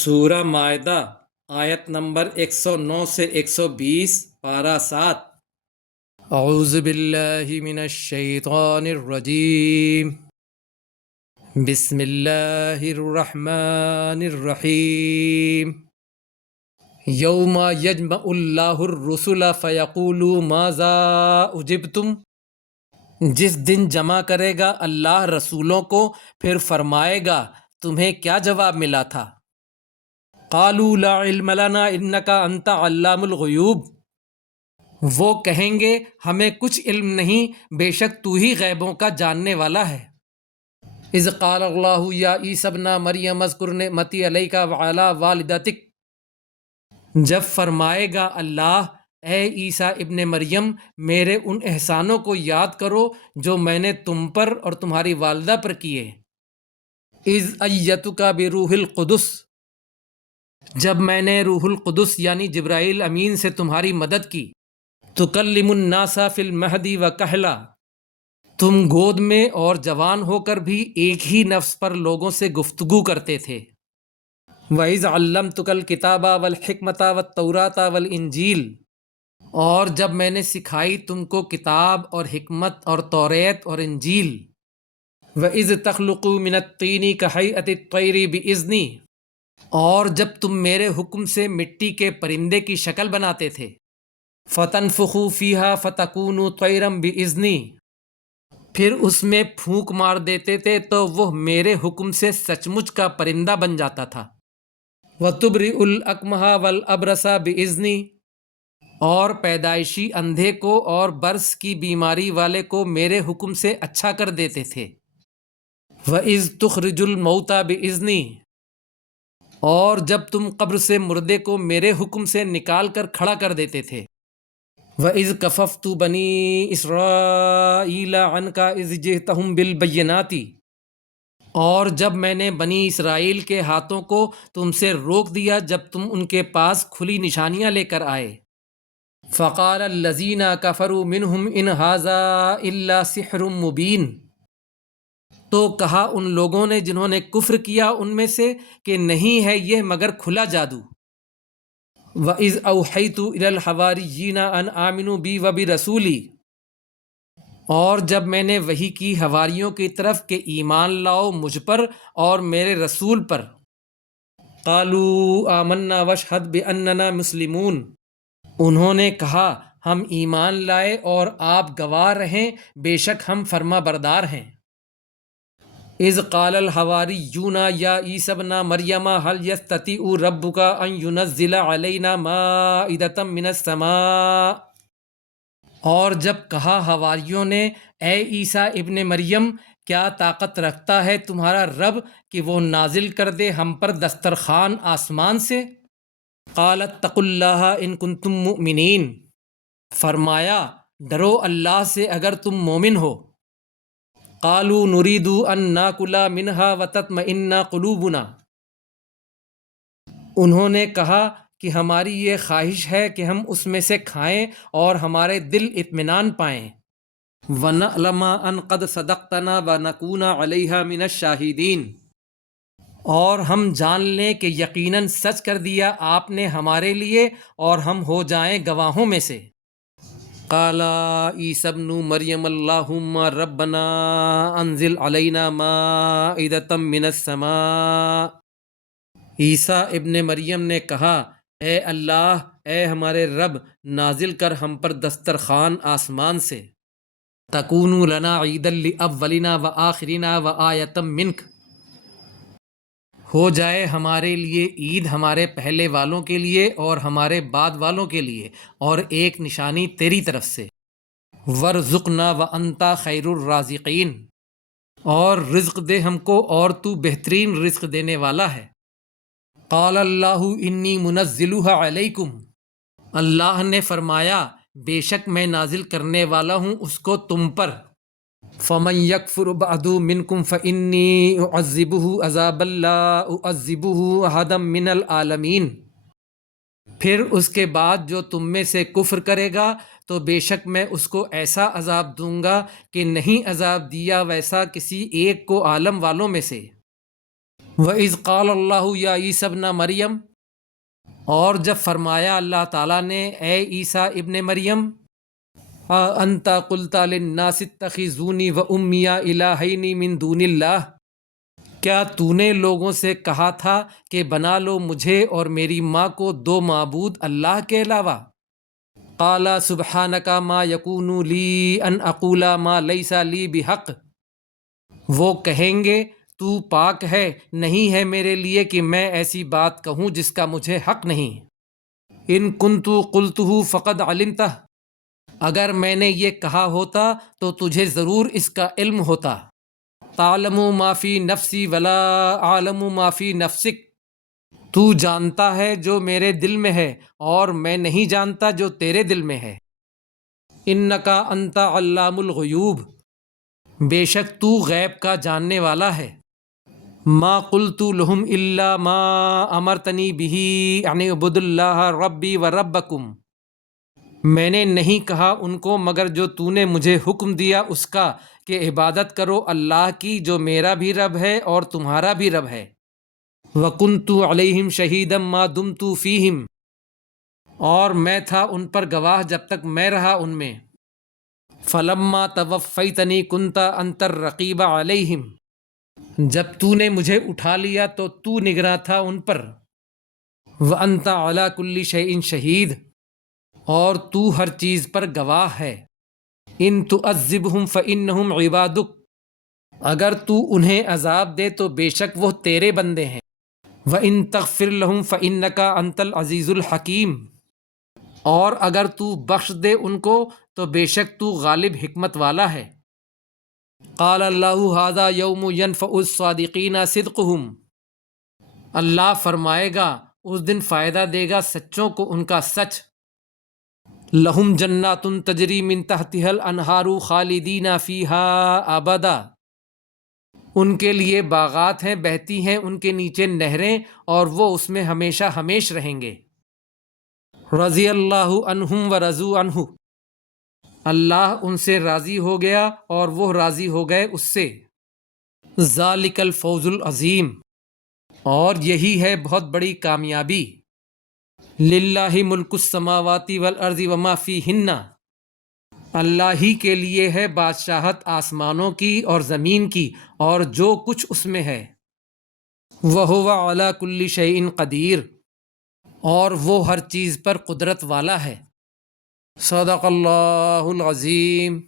سورہ مائدہ آیت نمبر 109 سے 120 پارہ 7۔ اعوذ باللہ من الشیطان الرجیم، بسم اللہ الرحمن الرحیم۔ یوم یجمع اللہ الرسل فیقول ماذا اجبتم، جس دن جمع کرے گا اللہ رسولوں کو پھر فرمائے گا تمہیں کیا جواب ملا تھا۔ قالوا لا علم لنا انک انت علام الغیوب، وہ کہیں گے ہمیں کچھ علم نہیں، بے شک تو ہی غیبوں کا جاننے والا ہے۔ اذ قال اللہ یا عیسی ابن مریم اذکر نعمتی علیک وعلی والدتک، جب فرمائے گا اللہ اے عیسیٰ ابن مریم میرے ان احسانوں کو یاد کرو جو میں نے تم پر اور تمہاری والدہ پر کیے۔ اذ ایتک بروح القدس، جب میں نے روح القدس یعنی جبرائیل امین سے تمہاری مدد کی۔ تکلم الناس فی المہد وکہلا، تم گود میں اور جوان ہو کر بھی ایک ہی نفس پر لوگوں سے گفتگو کرتے تھے۔ وَإِذْ عَلَّمْتُكَ الْكِتَابَ وَالْحِکْمَةَ وَالتَّوْرَاةَ وَالْإِنْجِیلَ، اور جب میں نے سکھائی تم کو کتاب اور حکمت اور توریت اور انجیل۔ وَإِذْ تَخْلُقُ مِنَ الطِّینِ كَہَیْئَةِ الطَّیْرِ بِإِذْنِی، اور جب تم میرے حکم سے مٹی کے پرندے کی شکل بناتے تھے۔ فَتَنْفُخُ فِیہَا فَتَکُونُ طَیْرًا بِإِذْنِی، پھر اس میں پھونک مار دیتے تھے تو وہ میرے حکم سے سچ مچ کا پرندہ بن جاتا تھا۔ وَتُبْرِئُ الْأَکْمَحَ وَالْأَبْرَصَ بِإِذْنِی، اور پیدائشی اندھے کو اور برص کی بیماری والے کو میرے حکم سے اچھا کر دیتے تھے۔ وَإِذْ تُخْرِجُ الْمَوْتَى بِإِذْنِی، اور جب تم قبر سے مردے کو میرے حکم سے نکال کر کھڑا کر دیتے تھے۔ وَإِذْ كَفَفْتُ بَنِي إِسْرَائِيلَ عَنْكَ إِذْ جِئْتَهُم بِالْبَيِّنَاتِ، اور جب میں نے بنی اسرائیل کے ہاتھوں کو تم سے روک دیا جب تم ان کے پاس کھلی نشانیاں لے کر آئے۔ فَقَالَ الَّذِينَ كَفَرُوا مِنْهُمْ إِنْ هَٰذَا إِلَّا سِحْرٌ مُّبِينٌ، تو کہا ان لوگوں نے جنہوں نے کفر کیا ان میں سے کہ نہیں ہے یہ مگر کھلا جادو۔ وَإِذْ أَوْحَيْتُ إِلَى الْحَوَارِيِّينَ أَنْ آمِنُوا بِي وَبِرَسُولِي، اور جب میں نے وحی کی حواریوں کی طرف کہ ایمان لاؤ مجھ پر اور میرے رسول پر۔ قَالُوا آمَنَّا وَاشْهَدْ بِأَنَّنَا مُسْلِمُونَ، انہوں نے کہا ہم ایمان لائے اور آپ گواہ رہیں بے شک ہم فرما بردار ہیں۔ اذ قال الحواریون یا عیسی ابن مریم هل یستطیع ربک ان ینزل علینا مائدۃ من السماء، اور جب کہا حواریوں نے اے عیسیٰ ابن مریم کیا طاقت رکھتا ہے تمہارا رب کہ وہ نازل کر دے ہم پر دسترخوان آسمان سے۔ قال اتقوا اللہ ان کنتم مؤمنین، فرمایا ڈرو اللہ سے اگر تم مومن ہو۔ قالوا نريد ان ناكل منها وتطمئن قلوبنا، انہوں نے کہا کہ ہماری یہ خواہش ہے کہ ہم اس میں سے کھائیں اور ہمارے دل اطمینان پائیں۔ وَنَعْلَمَ أَنْ قَدْ صَدَقْتَنَا وَنَكُونَ عَلَيْهَا مِنَ الشَّاهِدِينَ، اور ہم جان لیں کہ یقیناً سچ کر دیا آپ نے ہمارے لیے اور ہم ہو جائیں گواہوں میں سے۔ قال عیسی ابن مریم اللہم ربنا انزل علینا مائدۃ من السماء، عیسیٰ ابن مریم نے کہا اے اللہ اے ہمارے رب نازل کر ہم پر دسترخوان آسمان سے۔ تکون لنا عیدا لاولنا وآخرنا وآیۃ منک، ہو جائے ہمارے لیے عید ہمارے پہلے والوں کے لیے اور ہمارے بعد والوں کے لیے اور ایک نشانی تیری طرف سے۔ وارزقنا وانت خیر الرازقین، اور رزق دے ہم کو اور تو بہترین رزق دینے والا ہے۔ قال اللہ انی منزلها علیکم، اللہ نے فرمایا بے شک میں نازل کرنے والا ہوں اس کو تم پر۔ فَمَن يَكْفُرْ بَعْدُ مِنْكُمْ فَإِنِّي أُعَذِّبُهُ عَذَابًا لَا أُعَذِّبُهُ أَحَدًا مِنَ الْعَالَمِينَ، پھر اس کے بعد جو تم میں سے کفر کرے گا تو بے شک میں اس کو ایسا عذاب دوں گا کہ نہیں عذاب دیا ویسا کسی ایک کو عالم والوں میں سے۔ وَإِذْ قَالَ اللَّهُ يَا عِيسَى ابْنَ مَرْيَم، اور جب فرمایا اللہ تعالیٰ نے اے عیسیٰ ابن مریم، انت قلت للناس اتخذونی وأمی الہین من دون اللہ، کیا تو نے لوگوں سے کہا تھا کہ بنا لو مجھے اور میری ماں کو دو معبود اللہ کے علاوہ؟ قال سبحانک ما یکون لی ان اقول ما لیس لی بحق، وہ کہیں گے تو پاک ہے، نہیں ہے میرے لیے کہ میں ایسی بات کہوں جس کا مجھے حق نہیں۔ ان کنت قلتہ فقد علمتہ، اگر میں نے یہ کہا ہوتا تو تجھے ضرور اس کا علم ہوتا۔ تعلم ما فی نفسی ولا اعلم ما فی نفسک، تو جانتا ہے جو میرے دل میں ہے اور میں نہیں جانتا جو تیرے دل میں ہے۔ انکا انت علام الغیوب، بے شک تو غیب کا جاننے والا ہے۔ ما قلت لہم الا ما امرتنی بہ ان اعبدوا اللہ ربی و ربکم، میں نے نہیں کہا ان کو مگر جو تو نے مجھے حکم دیا اس کا کہ عبادت کرو اللہ کی، جو میرا بھی رب ہے اور تمہارا بھی رب ہے۔ وَكُنْتُ عَلَيْهِمْ شَهِيدًا مَا دُمْتُ فِيهِمْ، اور میں تھا ان پر گواہ جب تک میں رہا ان میں۔ فَلَمَّا تَوَفَّيْتَنِي كُنْتَ أَنْتَ الرَّقِيبَ عَلَيْهِمْ، جب تو نے مجھے اٹھا لیا تو تو نگراں تھا ان پر۔ وَأَنْتَ عَلَى كُلِّ شَيْءٍ شَهِيدٌ، اور تو ہر چیز پر گواہ ہے۔ ان تعذبہم فإنہم عبادک، اگر تو انہیں عذاب دے تو بے شک وہ تیرے بندے ہیں۔ وَإِن تغفر لہم فإنک انت العزیز الحکیم، اور اگر تو بخش دے ان کو تو بے شک تو غالب حکمت والا ہے۔ قال اللہ ھذا یوم ینفع الصادقین صدقہم، اللہ فرمائے گا اس دن فائدہ دے گا سچوں کو ان کا سچ۔ لہم جنات تجری من تحتہا الانہار خالدین فیہا ابدا، ان کے لیے باغات ہیں بہتی ہیں ان کے نیچے نہریں اور وہ اس میں ہمیشہ ہمیش رہیں گے۔ رضی اللہ عنہم ورضوا عنہ، اللہ ان سے راضی ہو گیا اور وہ راضی ہو گئے اس سے۔ ذالک الفوز العظیم، اور یہی ہے بہت بڑی کامیابی۔ للہ ملک السماوات والارض وما فیہن، اللہ ہی کے لیے ہے بادشاہت آسمانوں کی اور زمین کی اور جو کچھ اس میں ہے۔ وَهُوَ عَلَى كُلِّ شَيْءٍ قدیر، اور وہ ہر چیز پر قدرت والا ہے۔ صدق اللہ العظیم۔